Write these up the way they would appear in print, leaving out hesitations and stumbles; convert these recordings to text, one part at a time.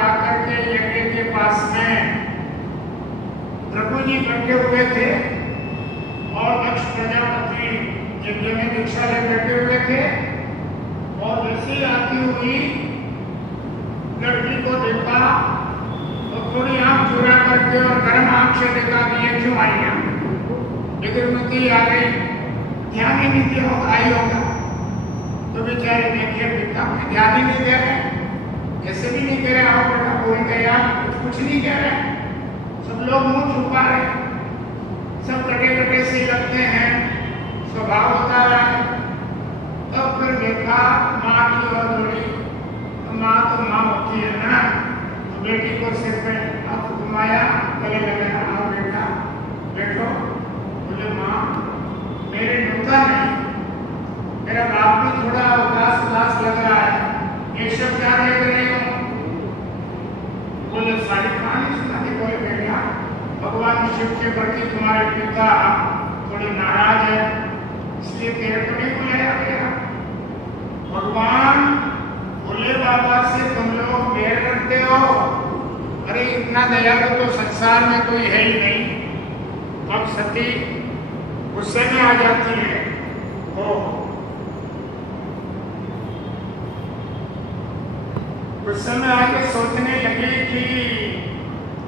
जाकर के यज्ञ के पास में प्रभु जी बैठे हुए थे और दक्ष प्रजापति यज्ञ में दीक्षा ले बैठे हुए थे। और वैसे आती हुई लड़की को देखा और थोड़ी आंख चुरा करके और गर्म आंख से देखा कि ये क्यों आई है, लेकिन उनकी आ गई, ध्यान ही नहीं दिया आई होगा। तो बेचारे देखिए पिता में ध्यान ही नहीं दे रहे, ऐसे भी नहीं कह रहे आओ बेटा बोल गए आप कुछ नहीं कह रहे, सब लोग मुंह छुपा रहे, सब कटे कटे से लगते हैं, स्वभाव होता है। तब फिर देखा माँ की ओर दौड़ी, तो माँ होती है ना, तो बेटी को सिर पे हाथ घुमाया, गले लगाया, आओ बेटा बैठो। बोले माँ मेरे नुका नहीं, मेरा बाप भी थोड़ा उदास उदास लग रहा है, ये सब क्या देख रहे हो? बोले सारी कहानी सुनाती। बोले बेटा भगवान शिव के प्रति तुम्हारे पिता थोड़ी नाराज है, इसलिए तेरे को नहीं बुलाया गया। भगवान भोले बाबा से तुम लोग प्यार करते हो, अरे इतना दयालु तो संसार में कोई है ही नहीं। अब सती गुस्से में आ जाती है, गुस्से में आके सोचने लगी कि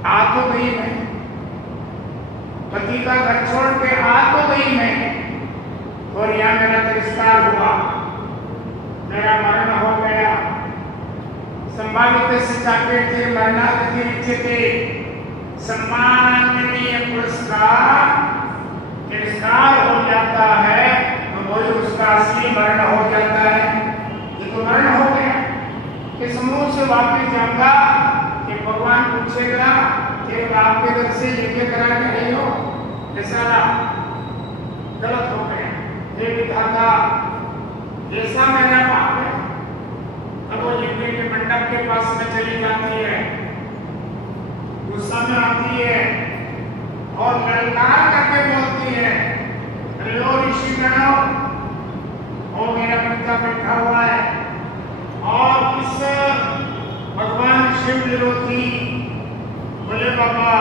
आ तो गई मैं, पति का घर छोड़ के आ तो गई मैं, और यहाँ मेरा तिरस्कार हुआ, मेरा मरण हो गया। संभावित सिद्धांत थे मरणागति लिखते सम्माननीय पुरस्कार तिरस्कार हो जाता है, तो वही उसका असली मरण हो जाता है। ये तो मरण हो गया, इस मुंह से वापिस जाऊंगा कि भगवान पूछेगा कि बाप के घर से यज्ञ करा के आई हो, ऐसा गलत हो गया, ये विधाता ऐसा मेरा पाप है। अब वो यज्ञ के मंडप के पास में चली जाती है, गुस्सा में आती है और ललकार करके बोलती है, अरे ओ ऋषि गणों, ओ मेरा पिता बैठा हुआ है और इस भगवान शिव विरोधी बोले बाबा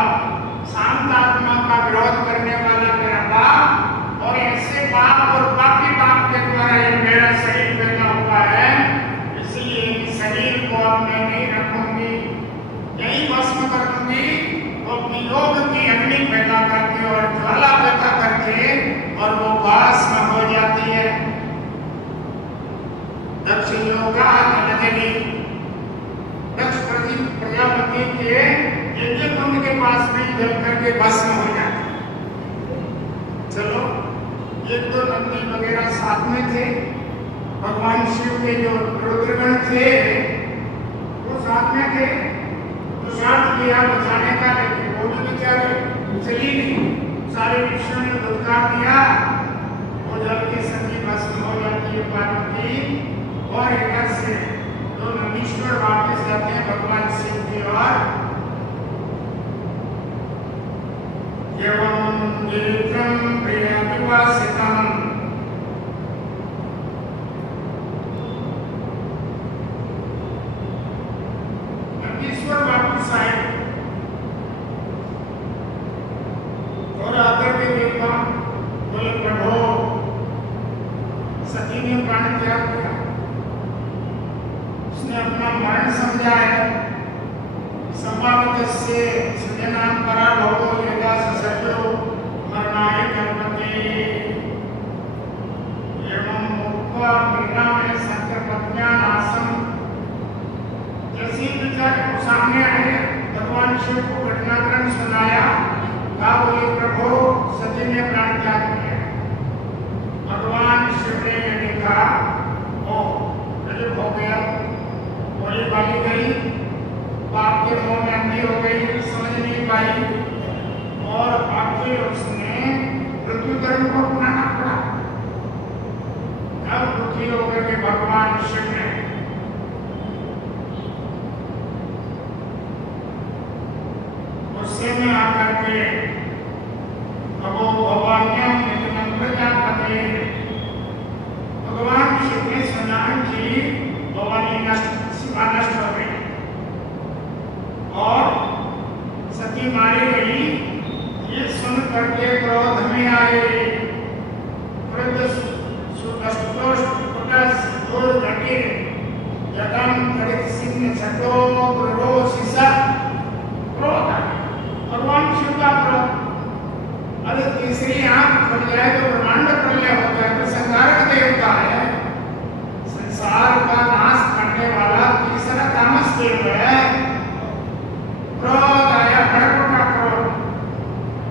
शांत आत्मा का विरोध करने वाला मेरा बाप, और ऐसे बाप और बाकी बाप के द्वारा ये मेरा शरीर पैदा हुआ है, इसलिए इस शरीर को अब मैं नहीं रखूंगी, यही भस्म कर दूंगी। तो अपनी योग की अग्नि पैदा करके और ज्वाला पैदा करके और वो भस्म हो जाती है। दक्ष योगा नदनी, दक्ष प्रजापति के यज्ञ कुंड के पास में जल करके भस्म हो जाती है। चलो एक तो नंदी वगैरह साथ में थे, भगवान शिव के जो रुद्रगण थे वो साथ में थे, तो साथ किया बचाने का, लेकिन वो भी बेचारे चली नहीं, सारे विश्व ने धुतकार दिया, वो जल के संगी भस्म हो जाती है पार्वती, और इधर से तो नंदीश्वर वापस जाते हैं भगवान शिव की ओर। एवं जीवित्रं प्रियविवासितं नंदीश्वर वापस आए और आकर के देखा, बोले प्रभु सती ने प्राण त्याग किया, उसने अपना मरण समझा है। संभावितस्य सृजनां पराभवो यदा ससर्जो मरणाय कल्पते, एवं मुक्त्वा परिणामे संकल्पज्ञानासं। जैसे बेचारे को सामने आए, भगवान शिव को घटनाक्रम सुनाया, कहा बोले प्रभु सती ने प्राण त्याग किया। भगवान शिव ने देखा, ओ गजब हो गया, बोली बाली गई, बाप के मुंह में अंधी हो गई, समझ नहीं पाई, और आगे उसने मृत्यु धर्म को अपनाना पड़ा। अब दुखी होकर के भगवान शिव ने गुस्से में आकर के भगवान शिव ने सुना कि भवानी नष्ट, शिवा नष्ट हो गई, सब्जी मारी गई, ये सुन करके क्रोध में आए। क्रोध भगवान शिव का क्रोध। अरे तीसरी आंख खुल जाए तो ब्रह्मांड प्रलय हो जाए तो संहारक देवता है, संसार का नाश करने वाला तीसरा तामस देव है। क्रोध आया, भड़क का क्रोध,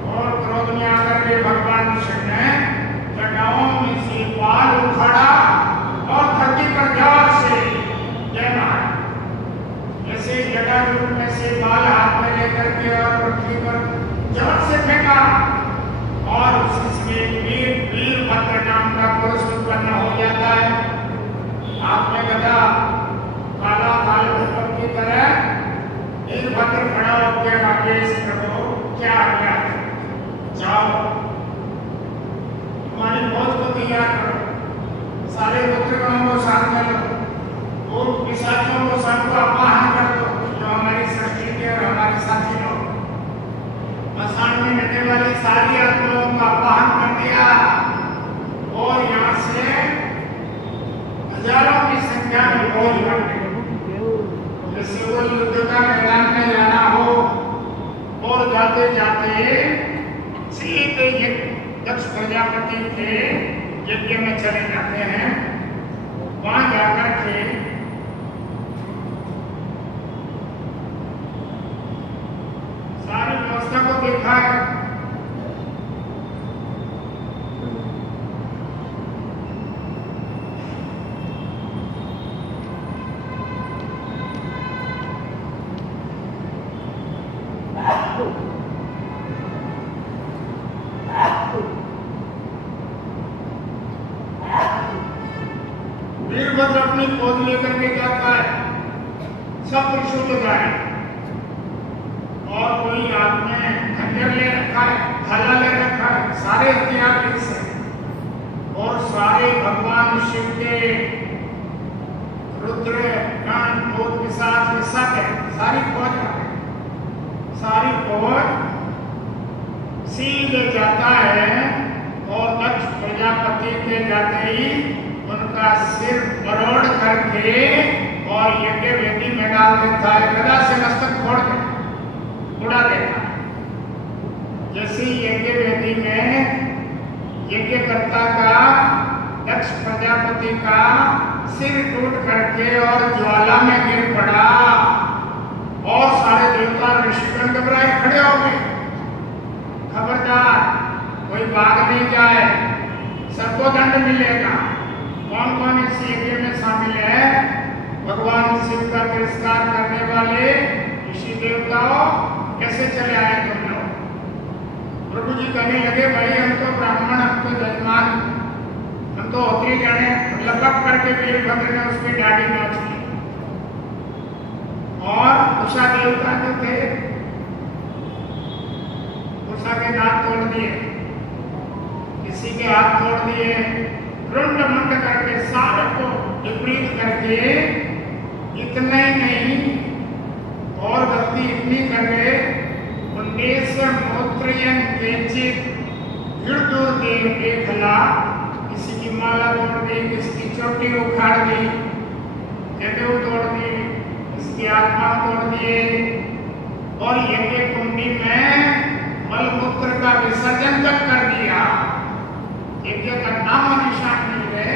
और क्रोध में आकर के भगवान शिव ने जटाओं में से बाल उखाड़ा और धरती पर जोर से जय मारा। जैसे जटा रूप में से बाल हाथ में लेकर के और पृथ्वी पर जोर से फेंका, और उसी समय वीरभद्र नाम का पुरुष उत्पन्न हो जाता है। आपने गदा काला काल भैरव की तरह वीरभद्र खड़ा होकर राकेश प्रभु क्या आज्ञा है, जाओ हमारी फौज को तैयार करो, सारे पुत्रगणों को साथ में लो, वो पिशाचों को सबको अपमान कर दो जो हमारी सृष्टि के और हमारे साथी लोग। मसान में रहने वाली सारी आत्माओं का अपमान कर दिया, और यहाँ से हजारों की संख्या में फौज लग गई। जैसे वो युद्ध का मैदान में जाना हो, और जाते जाते सीधे दक्ष प्रजापति के यज्ञ में चले जाते हैं। वहां जाकर के सारी व्यवस्था को देखा है। वीरभद्र अपनी फौज लेकर के जाता है, सब पुरुषों को जाए, और कोई हाथ में खंजर ले रखा है, भाला ले रखा है, सारे हथियार एक से, और सारे भगवान शिव के रुद्र कान भूत पिशाच के सब है, सारी फौज है। सारी फौज सीधे जाता है, और दक्ष प्रजापति के जाते ही उनका सिर मरोड़ करके और यज्ञ वेदी में डाल देता है, गदा से मस्तक फोड़ के उड़ा देता है। जैसे यज्ञ वेदी में यज्ञकर्ता का दक्ष प्रजापति का सिर टूट करके और ज्वाला में गिर पड़ा, और सारे देवता ऋषिगण घबराए खड़े हो गए। खबरदार कोई भाग नहीं जाए, सबको दंड मिलेगा। कौन कौन इस यज्ञ में शामिल है? भगवान शिव का तिरस्कार करने वाले ऋषि देवताओं, कैसे चले आए तुम लोग? प्रभु जी कहने लगे, भाई हम तो ब्राह्मण, हम तो जजमान, हम तो होत्री जाने। लपक करके वीरभद्र ने उसकी दाढ़ी नोच ली, और उषा देवता जो थे उषा के दांत तोड़ दिए, किसी के हाथ तोड़ दिए, रुंड मुंड करके सारे को विपरीत करके। इतना ही नहीं, और गलती इतनी कर गए, 19 मूत्रयन केचित देव देखला, किसी की माला तोड़ दी, किसी की चोटी उखाड़ दी, जनेऊ तोड़ दी, इसकी आत्मा तोड़ दिए, और यज्ञ कुंडी में मलमूत्र का विसर्जन तक कर दिया। यज्ञ का नाम निशान नहीं है,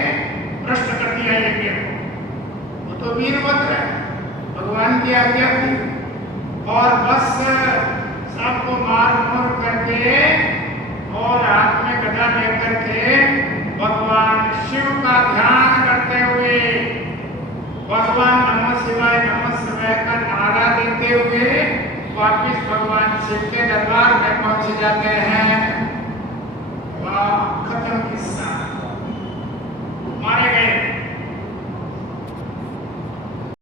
भ्रष्ट कर दिया यज्ञ को। वो तो वीरभद्र है, भगवान की आज्ञा थी, और बस सबको मार मोर करके और हाथ में गदा लेकर के भगवान शिव का ध्यान करते हुए, भगवान नमः शिवाय का नारा देते हुए वापिस भगवान शिव के दरबार में पहुंच जाते हैं। वाह, खत्म किस्सा, मारे गए।